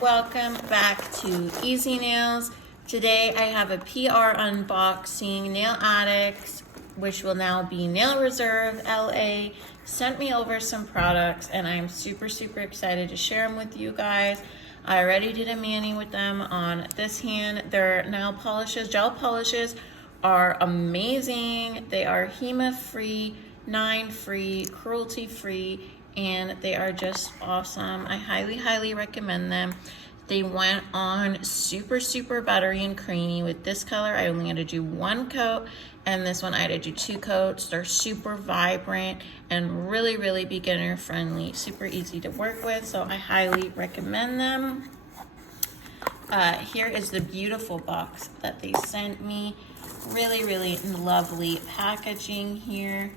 welcome back to Easy Nails. Today I have a PR unboxing. Nail Addicts, which will now be Nail Reserve LA, sent me over some products and I'm super excited to share them with you guys. I already did a mani with them on this hand. Their nail polishes, gel polishes are amazing. They are hema free, 9 free, cruelty free, and they are just awesome. I highly recommend them. They went on super buttery and creamy. With this color I only had to do 1 coat, and this one I had to do 2 coats. They're super vibrant and really beginner friendly, super easy to work with, so I highly recommend them. Here is the beautiful box that they sent me. Really lovely packaging here.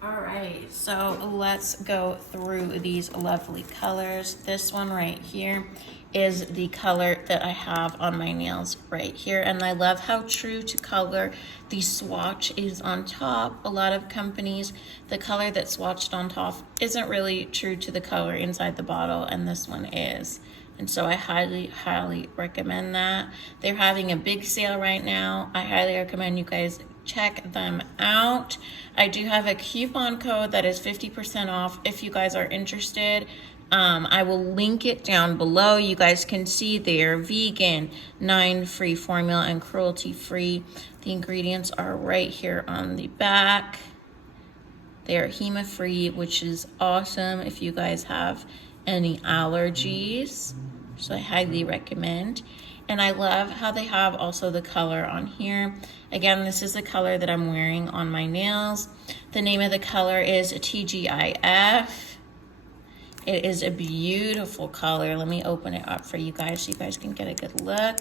All right, so let's go through these lovely colors. This one right here is the color that I have on my nails right here, and I love how true to color the swatch is on top. A lot of companies, the color that's swatched on top isn't really true to the color inside the bottle, and this one is. And so I highly recommend that. They're having a big sale right now. I highly recommend you guys check them out. I do have a coupon code that is 50% off if you guys are interested. I will link it down below. You guys can see they're vegan, 9 free formula, and cruelty free. The ingredients are right here on the back. They're hema free, which is awesome if you guys have any allergies. So I highly recommend. And I love how they have also the color on here. Again, this is the color that I'm wearing on my nails. The name of the color is TGIF. It is a beautiful color. Let me open it up for you guys so you guys can get a good look.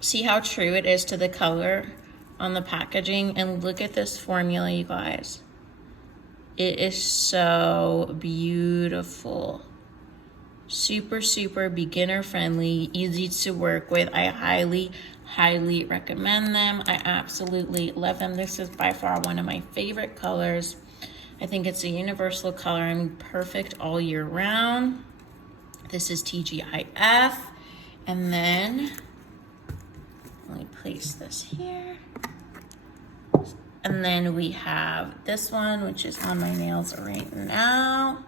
See how true it is to the color on the packaging, and look at this formula, you guys. It is so beautiful. Super beginner friendly, easy to work with. I highly recommend them. I absolutely love them. This is by far one of my favorite colors. I think it's a universal color. I mean, perfect all year round. This is TGIF. And then let me place this here. And then we have this one, which is on my nails right now.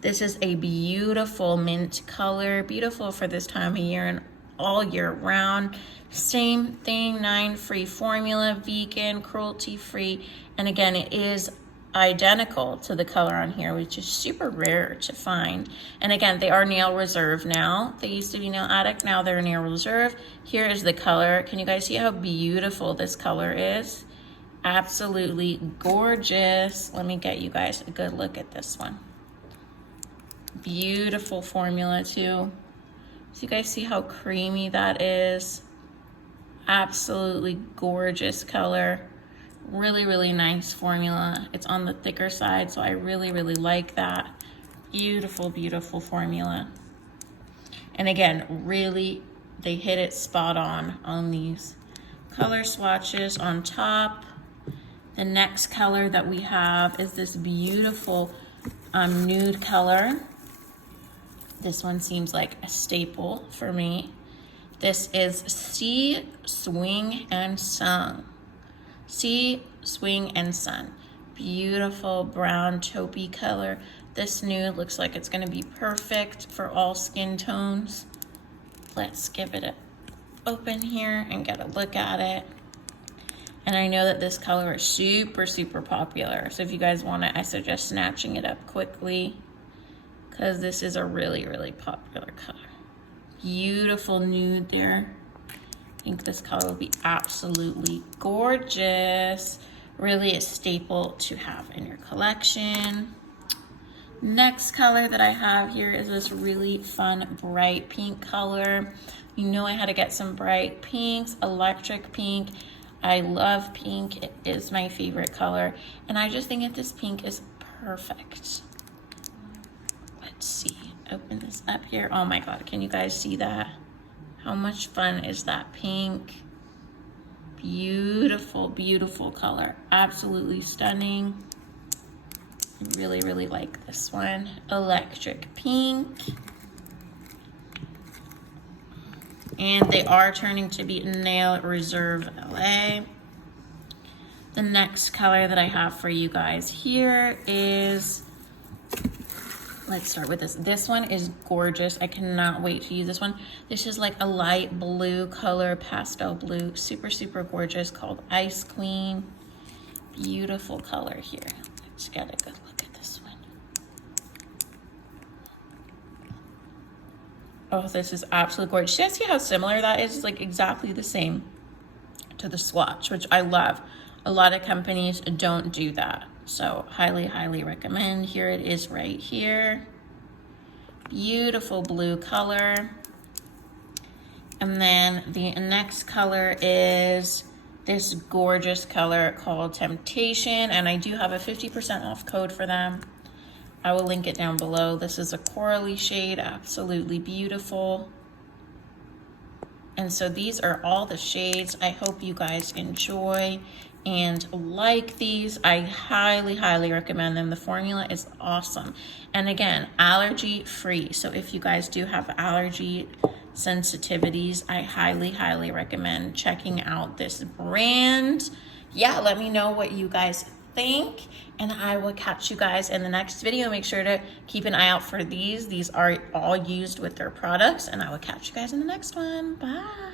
This is a beautiful mint color, beautiful for this time of year and all year round. Same thing, 9 free formula, vegan, cruelty free. And again, it is identical to the color on here, which is super rare to find. And again, they are Nail Reserve now. They used to be Nail Addict, now they're Nail Reserve. Here is the color. Can you guys see how beautiful this color is? Absolutely gorgeous. Let me get you guys a good look at this one. Beautiful formula too. So you guys see how creamy that is? Absolutely gorgeous color. Really nice formula. It's on the thicker side, so I really like that. Beautiful formula. And again, really, they hit it spot on these color swatches on top. The next color that we have is this beautiful nude color. This one seems like a staple for me. This is Sea, Swing, and Sun. Sea, Swing, and Sun. Beautiful brown taupey color. This nude looks like it's gonna be perfect for all skin tones. Let's give it an open here and get a look at it. And I know that this color is super popular. So if you guys want it, I suggest snatching it up quickly, because this is a really popular color. Beautiful nude there. I think this color will be absolutely gorgeous. Really a staple to have in your collection. Next color that I have here is this really fun bright pink color. You know I had to get some bright pinks, electric pink. I love pink. It is my favorite color. And I just think that this pink is perfect. Let's see, open this up here. Oh my God, can you guys see that? How much fun is that pink? Beautiful color, absolutely stunning. I really, really like this one. Electric pink. And they are turning to be Nail Reserve LA. The next color that I have for you guys here is, let's start with this. This one is gorgeous. I cannot wait to use this one. This is like a light blue color, pastel blue, super, super gorgeous, called Ice Queen. Beautiful color here. Let's get a good look at this one. Oh, this is absolutely gorgeous. You guys see how similar that is? It's like exactly the same to the swatch, which I love. A lot of companies don't do that. So highly, highly recommend. Here it is right here. Beautiful blue color. And then the next color is this gorgeous color called Temptation. And I do have a 50% off code for them. I will link it down below. This is a corally shade, absolutely beautiful. And so these are all the shades. I hope you guys enjoy and like these. I highly, highly recommend them. The formula is awesome. And again, allergy free. So if you guys do have allergy sensitivities, I highly, highly recommend checking out this brand. Yeah, let me know what you guys think, and I will catch you guys in the next video. Make sure to keep an eye out for these. These are all used with their products, and I will catch you guys in the next one. Bye.